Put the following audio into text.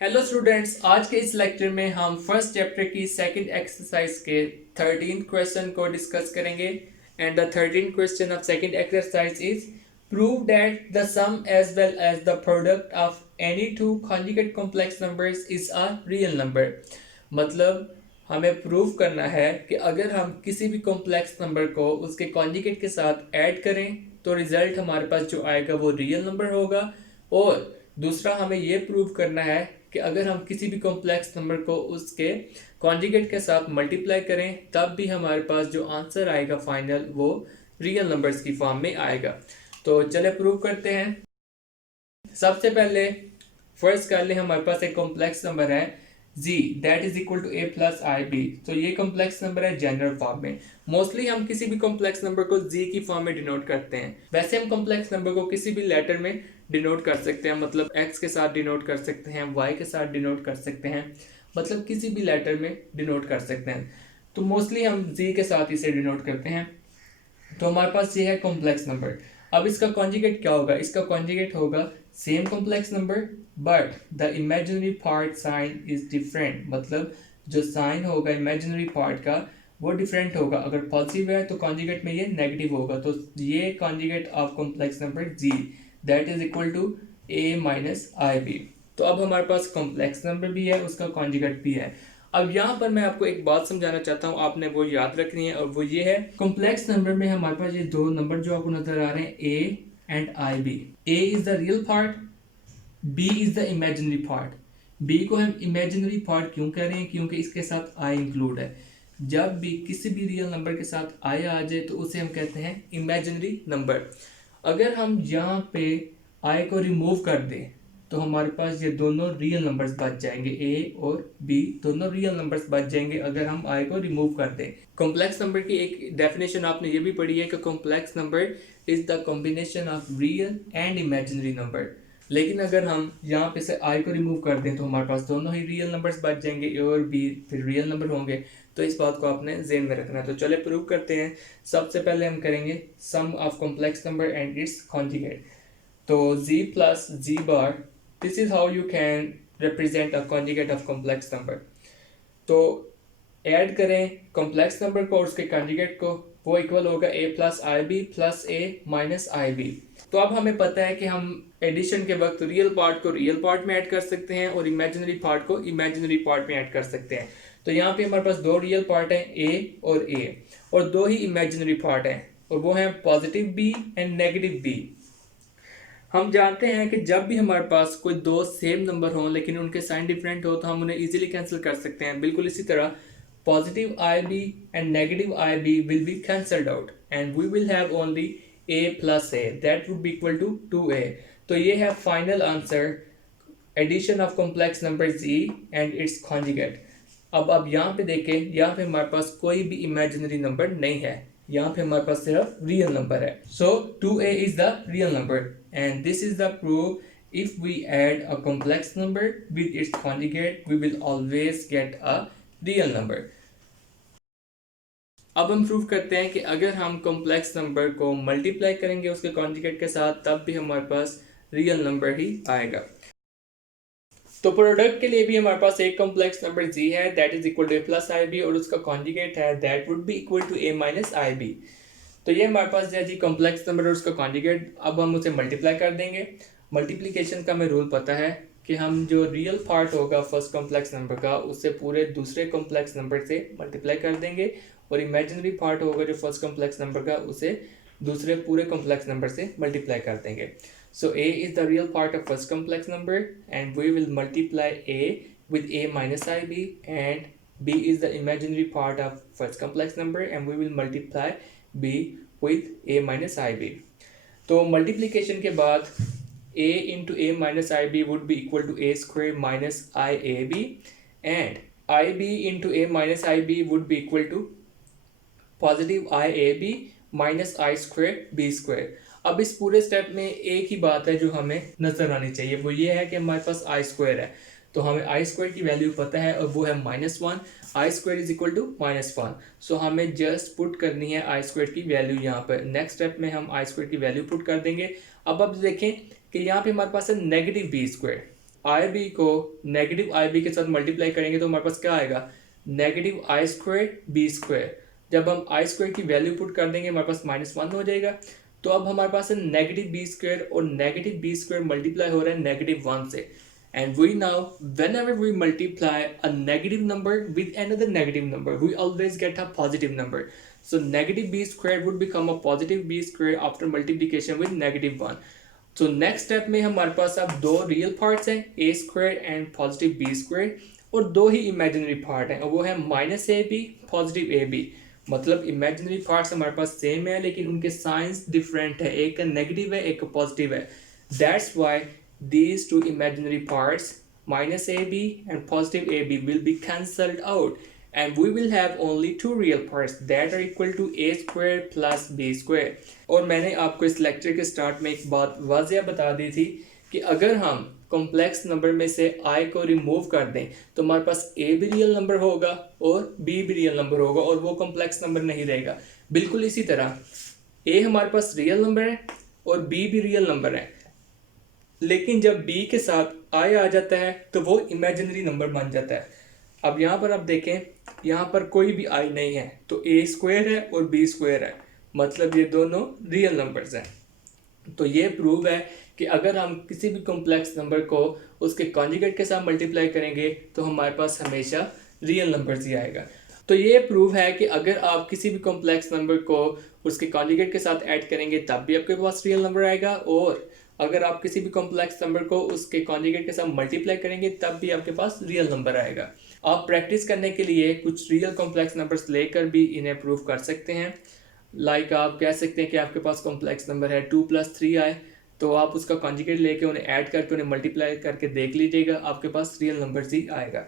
Hello students, आज के इस लेक्चर में हम फर्स्ट चैप्टर की सेकंड एक्सरसाइज के 13th क्वेश्चन को डिस्कस करेंगे। And the 13th question of second exercise is prove that the sum as well as the product of any two conjugate complex numbers is a real number. मतलब हमें prove करना है कि अगर हम किसी भी कॉम्प्लेक्स नंबर को उसके कॉन्जुगेट के साथ ऐड करें तो रिजल्ट हमारे पास जो आएगा वो रियल नंबर होगा। और दूसरा हमें ये प्रूव करना है कि अगर हम किसी भी कॉम्प्लेक्स नंबर को उसके कॉन्जुगेट के साथ मल्टीप्लाई करें तब भी हमारे पास जो आंसर आएगा फाइनल वो रियल नंबर्स की फॉर्म में आएगा। तो चले प्रूव करते हैं। सबसे पहले फर्स्ट कर ले, हमारे पास एक कॉम्प्लेक्स नंबर है z that is equal to a plus i b. तो ये कॉम्प्लेक्स नंबर है जनरल फॉर्म में। मोस्टली हम किसी भी कॉम्प्लेक्स नंबर को z की फॉर्म में डिनोट करते हैं। वैसे हम कॉम्प्लेक्स नंबर को किसी भी लेटर में डिनोट कर सकते हैं, मतलब x के साथ डिनोट कर सकते हैं, y के साथ डिनोट कर सकते हैं, मतलब किसी भी लेटर में डिनोट कर सकते हैं। तो मोस्टली हम z के साथ इसे डिनोट करते हैं। तो हमारे पास ये है कॉम्प्लेक्स नंबर। अब इसका कॉन्जुगेट क्या होगा? इसका कॉन्जुगेट होगा same complex number but the imaginary part sign is different. मतलब जो साइन होगा इमेजिनरी पार्ट का वो डिफरेंट होगा। अगर पॉजिटिव है तो कॉन्जुगेट में ये नेगेटिव होगा। तो ये conjugate of complex number z that is equal to a minus i b. तो अब हमारे पास कॉम्प्लेक्स नंबर भी है, उसका कॉन्जुगेट भी है। अब यहाँ पर मैं आपको एक बात समझाना चाहता हूँ, आपने वो याद रखनी है, और वो ये है कॉम्प्लेक्स नंबर में हमारे पास ये दो नंबर जो आपको नजर आ रहे हैं a and i b. a is the real part, b is the imaginary part. b को हम इमेजिनरी पार्ट क्यों कह रहे हैं? क्योंकि इसके साथ i इंक्लूड है। जब भी किसी भी रियल नंबर के साथ i आ जाए तो उसे हम कहते हैं इमेजिनरी नंबर। अगर हम यहाँ पे i को रिमूव कर दें तो हमारे पास ये दोनों रियल नंबर्स बच जाएंगे, a और b दोनों रियल नंबर्स बच जाएंगे अगर हम i को रिमूव कर दें। कॉम्प्लेक्स नंबर की एक डेफिनेशन आपने ये भी पढ़ी है कि complex number is the combination of real and imaginary number. लेकिन अगर हम यहाँ पे से i को रिमूव कर दें तो हमारे पास दोनों ही रियल नंबर्स बच जाएंगे, a और b फिर रियल नंबर होंगे। तो इस बात को आपने ज़हन में रखना है। तो चले प्रूव करते हैं। सबसे पहले हम करेंगे sum of complex number and its conjugate. तो z plus z bar, this is how you can represent a conjugate of complex number. तो ऐड करें कॉम्प्लेक्स नंबर को और उसके कॉन्जुगेट को, वो इक्वल होगा a plus i b plus a minus i b. तो अब हमें पता है कि हम एडिशन के वक्त रियल पार्ट को रियल पार्ट में ऐड कर सकते हैं और इमेजिनरी पार्ट को इमेजिनरी पार्ट में ऐड कर सकते हैं। तो यहाँ पे हमारे पास दो रियल पार्ट हैं a और दो ही इमेजिनरी पार्ट हैं, और वो हैं positive b and negative b। हम जानते हैं कि जब भी हमारे पास कोई दो सेम नंबर हों लेकिन उनके साइन डिफरेंट हो तो हम उन्हें इजीली कैंसिल कर सकते हैं। बिल्कुल इसी तरह positive i b and negative i b will be cancelled out and we will have only a plus a that would be equal to 2a। तो ये है final answer, addition of complex number z and its conjugate. अब यहाँ पे देखें, यहाँ पे हमारे पास कोई भी इमेजिनरी नंबर नहीं है, यहाँ पे हमारे पास सिर्फ रियल नंबर है। So 2a is the real number and this is the proof if we add a complex number with its conjugate we will always get a real number. अब हम prove करते हैं कि अगर हम कॉम्प्लेक्स नंबर को multiply करेंगे उसके कॉन्जुगेट के साथ तब भी हमारे पास रियल नंबर ही आएगा। तो प्रोडक्ट के लिए भी हमारे पास एक कॉम्प्लेक्स नंबर g है that is equal to a plus i b और उसका कॉन्जुगेट है that would be equal to a minus i b. तो ये हमारे पास है जी कॉम्प्लेक्स नंबर और उसका कॉन्जुगेट। अब हम उसे मल्टीप्लाई कर देंगे। मल्टीप्लिकेशन का हमें रूल पता है कि हम जो रियल पार्ट होगा फर्स्ट कॉम्प्लेक्स नंबर का उसे पूरे दूसरे कॉम्प्लेक्स नंबर से मल्टीप्लाई कर देंगे, और इमेजिनरी पार्ट होगा जो फर्स्ट कॉम्प्लेक्स नंबर का उसे दूसरे पूरे कॉम्प्लेक्स नंबर से मल्टीप्लाई कर देंगे। So a is the real part of first complex number and we will multiply a with a minus ib, and b is the imaginary part of first complex number and we will multiply b with a minus ib. तो multiplication के बाद a into a minus ib would be equal to a square minus iab and ib into a minus ib would be equal to positive iab minus I square b square। अब इस पूरे step में एक ही बात है जो हमें नजर आनी चाहिए, वो ये है कि हमारे पास आई स्क्वायर है। तो हमें आई स्क्वायर की वैल्यू पता है और वो है -1। आई स्क्वायर इज इक्वल टू -1। सो हमें जस्ट पुट करनी है आई स्क्वायर की वैल्यू यहाँ पर। नेक्स्ट स्टेप में हम आई स्क्वायर की वैल्यू पुट कर देंगे। अब देखें कि यहाँ पे हमारे पास है नेगेटिव बी स्क्वायर। आई बी को नेगेटिव आई बी के साथ मल्टीप्लाई करेंगे तो हमारे पास क्या आएगा, नेगेटिव आई स्क्वायर बी स्क्वायर। जब हम आई स्क्वायर की वैल्यू पुट कर देंगे हमारे पास -1 हो जाएगा। तो अब हमारे पास है नेगेटिव बी स्क्वायर, और नेगेटिव बी स्क्वायर मल्टीप्लाई हो रहा है -1 से। And we now, whenever we multiply a negative number with another negative number, we always get a positive number. So negative b square would become a positive b square after multiplication with -1. So next step में हमारे पास अब दो real parts हैं, a square and positive b square, और दो ही imaginary part हैं, और वो है -ab पॉजिटिव ab। मतलब इमेजिनरी पार्ट्स हमारे पास सेम है लेकिन उनके साइंस डिफरेंट है, एक का नेगेटिव है एक का पॉजिटिव है। That's why these two imaginary parts -ab and positive ab will be cancelled out, and we will have only two real parts that are equal to a square plus b square। और मैंने आपको इस lecture के start में एक बात वाज़िया बता दी थी कि अगर हम कॉम्प्लेक्स नंबर में से i को रिमूव कर दें तो हमारे पास a भी रियल नंबर होगा और b भी रियल नंबर होगा, और वो कॉम्प्लेक्स नंबर नहीं रहेगा। बिल्कुल इसी तरह a हमारे पास रियल नंबर है और b भी रियल नंबर है, लेकिन जब b के साथ i आ जाता है तो वो इमेजिनरी नंबर बन जाता है। अब यहाँ पर आप देखें, यहाँ पर कोई भी i नहीं है तो a स्क्वायर है और b स्क्वायर है, मतलब ये दोनों रियल नंबर्स हैं। तो ये प्रूव है कि अगर हम किसी भी कॉम्प्लेक्स नंबर को उसके कॉन्जुगेट के साथ मल्टीप्लाई करेंगे तो हमारे पास हमेशा रियल नंबर्स ही आएगा। तो ये प्रूव है कि अगर आप किसी भी कॉम्प्लेक्स नंबर को उसके कॉन्जुगेट के साथ ऐड करेंगे तब भी आपके पास रियल नंबर आएगा, और अगर आप किसी भी कॉम्प्लेक्स नंबर को उसके कॉन्जुगेट के साथ मल्टीप्लाई करेंगे तब भी आपके पास रियल नंबर आएगा। आप प्रैक्टिस करने के लिए कुछ रियल कॉम्प्लेक्स नंबर्स लेकर भी इन्हें प्रूव कर सकते हैं। लाइक आप कह सकते हैं कि आपके पास कॉम्प्लेक्स नंबर है 2 + 3 आए, तो आप उसका कॉन्जुगेट लेके उन्हें ऐड करके उन्हें मल्टीप्लाई करके देख लीजिएगा, आपके पास रियल नंबर्स ही आएगा।